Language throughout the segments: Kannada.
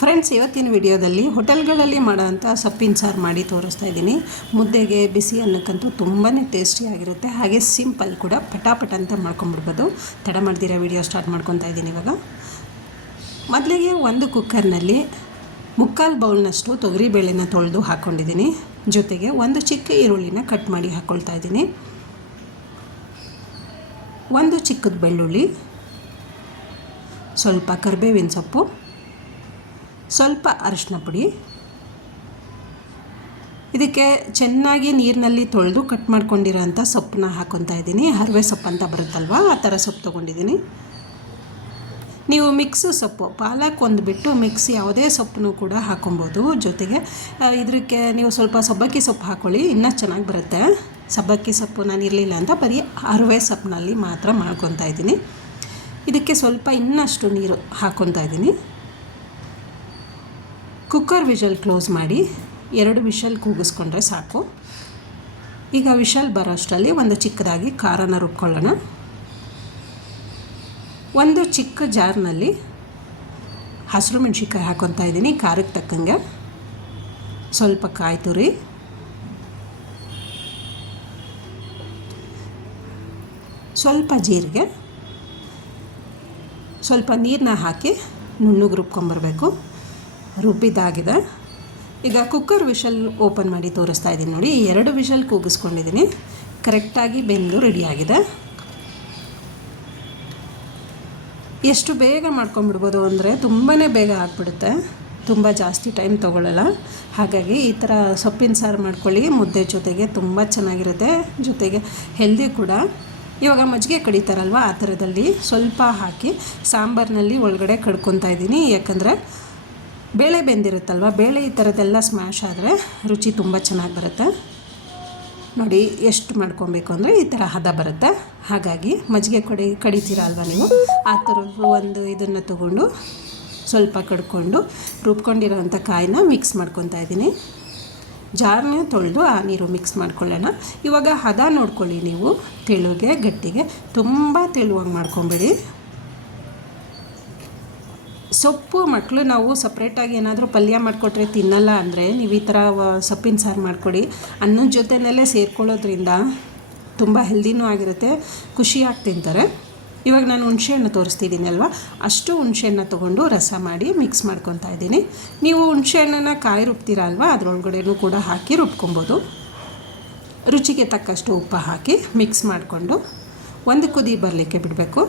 ಫ್ರೆಂಡ್ಸ್, ಇವತ್ತಿನ ವಿಡಿಯೋದಲ್ಲಿ ಹೋಟೆಲ್ಗಳಲ್ಲಿ ಮಾಡೋಂಥ ಸೊಪ್ಪಿನ ಸಾರು ಮಾಡಿ ತೋರಿಸ್ತಾ ಇದ್ದೀನಿ. ಮುದ್ದೆಗೆ, ಬಿಸಿ ಅನ್ನಕ್ಕಂತೂ ತುಂಬಾ ಟೇಸ್ಟಿಯಾಗಿರುತ್ತೆ. ಹಾಗೆ ಸಿಂಪಲ್ ಕೂಡ, ಪಟಾಪಟ ಅಂತ ಮಾಡ್ಕೊಂಬಿಡ್ಬೋದು. ತಡ ಮಾಡ್ದಿರೋ ವಿಡಿಯೋ ಸ್ಟಾರ್ಟ್ ಮಾಡ್ಕೊತಾ ಇದ್ದೀನಿ. ಇವಾಗ ಮೊದಲಿಗೆ ಒಂದು ಕುಕ್ಕರ್ನಲ್ಲಿ 3/4 ಬೌಲ್ನಷ್ಟು ತೊಗರಿಬೇಳೆನ ತೊಳೆದು ಹಾಕ್ಕೊಂಡಿದ್ದೀನಿ. ಜೊತೆಗೆ ಒಂದು ಚಿಕ್ಕ ಈರುಳ್ಳಿನ ಕಟ್ ಮಾಡಿ ಹಾಕ್ಕೊಳ್ತಾ ಇದ್ದೀನಿ. ಒಂದು ಚಿಕ್ಕದ ಬೆಳ್ಳುಳ್ಳಿ, ಸ್ವಲ್ಪ ಕರಿಬೇವಿನ ಸೊಪ್ಪು, ಸ್ವಲ್ಪ ಅರಿಶಿನ ಪುಡಿ. ಇದಕ್ಕೆ ಚೆನ್ನಾಗಿ ನೀರಿನಲ್ಲಿ ತೊಳೆದು ಕಟ್ ಮಾಡ್ಕೊಂಡಿರೋ ಅಂಥ ಸೊಪ್ಪನ್ನ ಹಾಕ್ಕೊತಾ ಇದ್ದೀನಿ. ಹರವೆ ಸೊಪ್ಪು ಅಂತ ಬರುತ್ತಲ್ವ, ಆ ಥರ ಸೊಪ್ಪು ತೊಗೊಂಡಿದ್ದೀನಿ. ನೀವು ಮಿಕ್ಸ್ ಸೊಪ್ಪು, ಪಾಲಕ್ ಒಂದು ಬಿಟ್ಟು ಮಿಕ್ಸ್ ಯಾವುದೇ ಸೊಪ್ಪನ್ನು ಕೂಡ ಹಾಕೊಬೋದು. ಜೊತೆಗೆ ಇದಕ್ಕೆ ನೀವು ಸ್ವಲ್ಪ ಸಬ್ಬಕ್ಕಿ ಸೊಪ್ಪು ಹಾಕ್ಕೊಳ್ಳಿ, ಇನ್ನೂ ಚೆನ್ನಾಗಿ ಬರುತ್ತೆ. ಸಬ್ಬಕ್ಕಿ ಸೊಪ್ಪು ನಾನು ಇರಲಿಲ್ಲ ಅಂತ ಬರೀ ಹರವೆ ಸೊಪ್ಪಿನಲ್ಲಿ ಮಾತ್ರ ಮಾಡ್ಕೊತಾ ಇದ್ದೀನಿ. ಇದಕ್ಕೆ ಸ್ವಲ್ಪ ಇನ್ನಷ್ಟು ನೀರು ಹಾಕ್ಕೊತಾ ಇದ್ದೀನಿ. ಕುಕ್ಕರ್ ವಿಷಲ್ ಕ್ಲೋಸ್ ಮಾಡಿ 2 ವಿಷಲ್ ಕೂಗಿಸ್ಕೊಂಡ್ರೆ ಸಾಕು. ಈಗ ವಿಷಲ್ ಬರೋ ಅಷ್ಟರಲ್ಲಿ ಒಂದು ಚಿಕ್ಕದಾಗಿ ಖಾರನ ರುಬ್ಕೊಳ್ಳೋಣ. ಒಂದು ಚಿಕ್ಕ ಜಾರ್ನಲ್ಲಿ ಹಸಿರು ಮೆಣಸಿನ್ಕಾಯಿ ಹಾಕ್ಕೊತಾ ಇದ್ದೀನಿ, ಖಾರಕ್ಕೆ ತಕ್ಕಂಗೆ. ಸ್ವಲ್ಪ ಕಾಯಿ ತುರಿ, ಸ್ವಲ್ಪ ಜೀರಿಗೆ, ಸ್ವಲ್ಪ ನೀರನ್ನ ಹಾಕಿ ನುಣ್ಣಗೆ ರುಬ್ಕೊಂಬರ್ಬೇಕು. ರುಬ್ಬಿದ್ದಾಗಿದೆ. ಈಗ ಕುಕ್ಕರ್ ವಿಷಲ್ ಓಪನ್ ಮಾಡಿ ತೋರಿಸ್ತಾ ಇದ್ದೀನಿ ನೋಡಿ. 2 ವಿಷಲ್ ಕೂಗಿಸ್ಕೊಂಡಿದ್ದೀನಿ, ಕರೆಕ್ಟಾಗಿ ಬೆಂದು ರೆಡಿಯಾಗಿದೆ. ಎಷ್ಟು ಬೇಗ ಮಾಡ್ಕೊಂಬಿಡ್ಬೋದು ಅಂದರೆ ತುಂಬಾ ಬೇಗ ಆಗಿಬಿಡುತ್ತೆ, ತುಂಬ ಜಾಸ್ತಿ ಟೈಮ್ ತೊಗೊಳ್ಳಲ್ಲ. ಹಾಗಾಗಿ ಈ ಥರ ಸೊಪ್ಪಿನ ಸಾರು ಮಾಡ್ಕೊಳ್ಳಿ, ಮುದ್ದೆ ಜೊತೆಗೆ ತುಂಬ ಚೆನ್ನಾಗಿರುತ್ತೆ. ಜೊತೆಗೆ ಹೆಲ್ದಿ ಕೂಡ. ಇವಾಗ ಮಜ್ಜಿಗೆ ಕಡಿತಾರಲ್ವ, ಆ ಥರದಲ್ಲಿ ಸ್ವಲ್ಪ ಹಾಕಿ ಸಾಂಬಾರಿನಲ್ಲಿ ಒಳಗಡೆ ಕಡ್ಕೊತಾ ಇದ್ದೀನಿ. ಯಾಕಂದರೆ ಬೇಳೆ ಬೆಂದಿರುತ್ತಲ್ವ, ಬೇಳೆ ಈ ಥರದ್ದೆಲ್ಲ ಸ್ಮ್ಯಾಶ್ ಆದರೆ ರುಚಿ ತುಂಬ ಚೆನ್ನಾಗಿ ಬರುತ್ತೆ. ನೋಡಿ, ಎಷ್ಟು ಮಾಡ್ಕೊಬೇಕು ಅಂದರೆ ಈ ಥರ ಹದ ಬರುತ್ತೆ. ಹಾಗಾಗಿ ಮಜ್ಜಿಗೆ ಕಡಿತೀರ ಅಲ್ವ ನೀವು, ಆ ಥರದ್ದು ಒಂದು ಇದನ್ನು ತೊಗೊಂಡು ಸ್ವಲ್ಪ ಕಡ್ಕೊಂಡು ರುಬ್ಕೊಂಡಿರೋಂಥ ಕಾಯಿನ ಮಿಕ್ಸ್ ಮಾಡ್ಕೊತಾ ಇದ್ದೀನಿ. ಜಾರನ್ನ ತೊಳೆದು ಆ ನೀರು ಮಿಕ್ಸ್ ಮಾಡ್ಕೊಳ್ಳೋಣ. ಇವಾಗ ಹದ ನೋಡ್ಕೊಳ್ಳಿ ನೀವು, ತೆಳುಗೆ ಗಟ್ಟಿಗೆ, ತುಂಬ ತೆಳುವಾಗಿ ಮಾಡ್ಕೊಬೇಡಿ. ಸೊಪ್ಪು ಮಕ್ಕಳು ನಾವು ಸಪ್ರೇಟಾಗಿ ಏನಾದರೂ ಪಲ್ಯ ಮಾಡಿಕೊಟ್ರೆ ತಿನ್ನಲ್ಲ ಅಂದರೆ ನೀವು ಈ ಥರ ಸೊಪ್ಪಿನ ಸಾರು ಮಾಡಿಕೊಡಿ. ಅನ್ನದ ಜೊತೆಯಲ್ಲೇ ಸೇರ್ಕೊಳ್ಳೋದ್ರಿಂದ ತುಂಬ ಹೆಲ್ದಿನೂ ಆಗಿರುತ್ತೆ, ಖುಷಿಯಾಗಿ ತಿಂತಾರೆ. ಇವಾಗ ನಾನು ಹುಣಸೆಹಣ್ಣು ತೋರಿಸ್ತಿದ್ದೀನಿ ಅಲ್ವಾ, ಅಷ್ಟು ಹುಣಸೆಹಣ್ಣು ತೊಗೊಂಡು ರಸ ಮಾಡಿ ಮಿಕ್ಸ್ ಮಾಡ್ಕೊತಾ ಇದ್ದೀನಿ. ನೀವು ಹುಣಸೆಹಣ್ಣನ್ನು ಕಾಯಿ ರುಬ್ತೀರ ಅಲ್ವಾ, ಅದರೊಳಗಡೆನೂ ಕೂಡ ಹಾಕಿ ರುಬ್ಕೊಬೋದು. ರುಚಿಗೆ ತಕ್ಕಷ್ಟು ಉಪ್ಪು ಹಾಕಿ ಮಿಕ್ಸ್ ಮಾಡಿಕೊಂಡು ಒಂದು ಕುದಿ ಬರಲಿಕ್ಕೆ ಬಿಡಬೇಕು.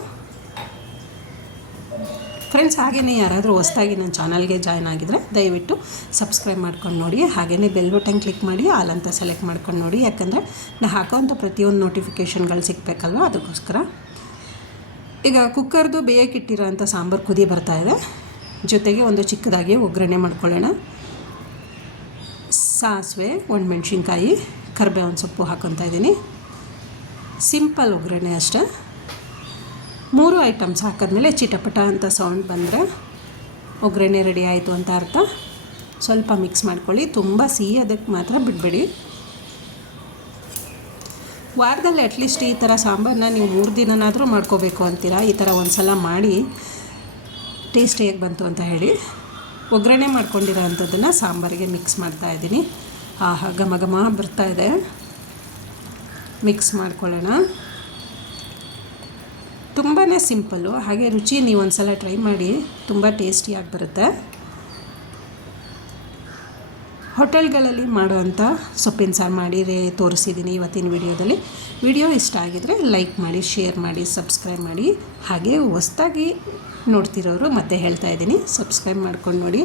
ಫ್ರೆಂಡ್ಸ್, ಹಾಗೆಯೇ ಯಾರಾದರೂ ಹೊಸದಾಗಿ ನನ್ನ ಚಾನಲ್ಗೆ ಜಾಯ್ನ್ ಆಗಿದರೆ ದಯವಿಟ್ಟು ಸಬ್ಸ್ಕ್ರೈಬ್ ಮಾಡ್ಕೊಂಡು ನೋಡಿ. ಹಾಗೆಯೇ ಬೆಲ್ ಬಟನ್ ಕ್ಲಿಕ್ ಮಾಡಿ ಆಲ್ ಅಂತ ಸೆಲೆಕ್ಟ್ ಮಾಡ್ಕೊಂಡು ನೋಡಿ. ಯಾಕಂದರೆ ನಾನು ಹಾಕೋವಂಥ ಪ್ರತಿಯೊಂದು ನೋಟಿಫಿಕೇಷನ್ಗಳು ಸಿಗಬೇಕಲ್ವ, ಅದಕ್ಕೋಸ್ಕರ. ಈಗ ಕುಕ್ಕರ್ದು ಬೇಯಕ್ಕಿಟ್ಟಿರೋ ಅಂಥ ಸಾಂಬಾರು ಕುದಿ ಬರ್ತಾಯಿದೆ. ಜೊತೆಗೆ ಒಂದು ಚಿಕ್ಕದಾಗಿ ಒಗ್ಗರಣೆ ಮಾಡ್ಕೊಳ್ಳೋಣ. ಸಾಸಿವೆ, ಒಣಮೆಣ್ಸಿನ್ಕಾಯಿ, ಕರಿಬೇವಿನ ಸೊಪ್ಪು ಹಾಕ್ಕೊತಾ ಇದ್ದೀನಿ. ಸಿಂಪಲ್ ಒಗ್ಗರಣೆ ಅಷ್ಟೇ. 3 ಐಟಮ್ಸ್ ಹಾಕಿದ್ಮೇಲೆ ಚಿಟಪಟ ಅಂತ ಸೌಂಡ್ ಬಂದರೆ ಒಗ್ಗರಣೆ ರೆಡಿ ಆಯಿತು ಅಂತ ಅರ್ಥ. ಸ್ವಲ್ಪ ಮಿಕ್ಸ್ ಮಾಡ್ಕೊಳ್ಳಿ, ತುಂಬ ಸಿಹಿ ಅದಕ್ಕೆ ಮಾತ್ರ ಬಿಡಬೇಡಿ. ವಾರದಲ್ಲಿ ಅಟ್ಲೀಸ್ಟ್ ಈ ಥರ ಸಾಂಬಾರನ್ನ ನೀವು 3 ದಿನನಾದರೂ ಮಾಡ್ಕೋಬೇಕು ಅಂತೀರಾ. ಈ ಥರ ಒಂದು ಸಲ ಮಾಡಿ ಟೇಸ್ಟ್ ಹೇಗೆ ಬಂತು ಅಂತ ಹೇಳಿ. ಒಗ್ಗರಣೆ ಮಾಡ್ಕೊಂಡಿರೋ ಅಂಥದ್ದನ್ನು ಸಾಂಬಾರಿಗೆ ಮಿಕ್ಸ್ ಮಾಡ್ತಾಯಿದ್ದೀನಿ. ಆಹಾ, ಘಮ ಘಮ ಬರ್ತಾಯಿದೆ. ಮಿಕ್ಸ್ ಮಾಡ್ಕೊಳ್ಳೋಣ. ತುಂಬಾ ಸಿಂಪಲ್ಲು, ಹಾಗೆ ರುಚಿ ನೀವು ಒಂದು ಸಲ ಟ್ರೈ ಮಾಡಿ, ತುಂಬ ಟೇಸ್ಟಿಯಾಗಿ ಬರುತ್ತೆ. ಹೋಟೆಲ್ಗಳಲ್ಲಿ ಮಾಡೋವಂಥ ಸೊಪ್ಪಿನ ಸಾರು ಮಾಡಿ ತೋರಿಸಿದ್ದೀನಿ ಇವತ್ತಿನ ವಿಡಿಯೋದಲ್ಲಿ. ವಿಡಿಯೋ ಇಷ್ಟ ಆಗಿದರೆ ಲೈಕ್ ಮಾಡಿ, ಶೇರ್ ಮಾಡಿ, ಸಬ್ಸ್ಕ್ರೈಬ್ ಮಾಡಿ. ಹಾಗೆ ಹೊಸದಾಗಿ ನೋಡ್ತಿರೋರು ಮತ್ತೆ ಹೇಳ್ತಾ ಇದ್ದೀನಿ, ಸಬ್ಸ್ಕ್ರೈಬ್ ಮಾಡ್ಕೊಂಡು ನೋಡಿ.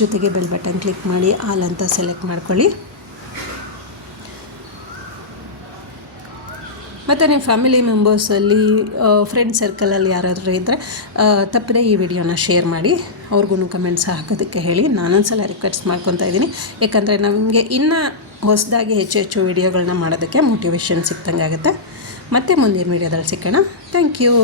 ಜೊತೆಗೆ ಬೆಲ್ ಬಟನ್ ಕ್ಲಿಕ್ ಮಾಡಿ ಆಲ್ ಅಂತ ಸೆಲೆಕ್ಟ್ ಮಾಡ್ಕೊಳ್ಳಿ. ಮತ್ತು ನಿಮ್ಮ ಫ್ಯಾಮಿಲಿ ಮೆಂಬರ್ಸಲ್ಲಿ, ಫ್ರೆಂಡ್ ಸರ್ಕಲಲ್ಲಿ ಯಾರಾದರೂ ಇದ್ದರೆ ತಪ್ಪದೆ ಈ ವಿಡಿಯೋನ ಶೇರ್ ಮಾಡಿ, ಅವ್ರಿಗೂ ಕಮೆಂಟ್ಸ್ ಹಾಕೋದಕ್ಕೆ ಹೇಳಿ. ನಾನೊಂದು ಸಲ ರಿಕ್ವೆಸ್ಟ್ ಮಾಡ್ಕೊತಾ ಇದ್ದೀನಿ. ಯಾಕಂದರೆ ನಮಗೆ ಇನ್ನೂ ಹೊಸದಾಗಿ ಹೆಚ್ಚು ವಿಡಿಯೋಗಳನ್ನ ಮಾಡೋದಕ್ಕೆ ಮೋಟಿವೇಶನ್ ಸಿಕ್ತಂಗೆ ಆಗುತ್ತೆ. ಮತ್ತೆ ಮುಂದಿನ ವಿಡಿಯೋದಲ್ಲಿ ಸಿಕ್ಕೋಣ. Thank you.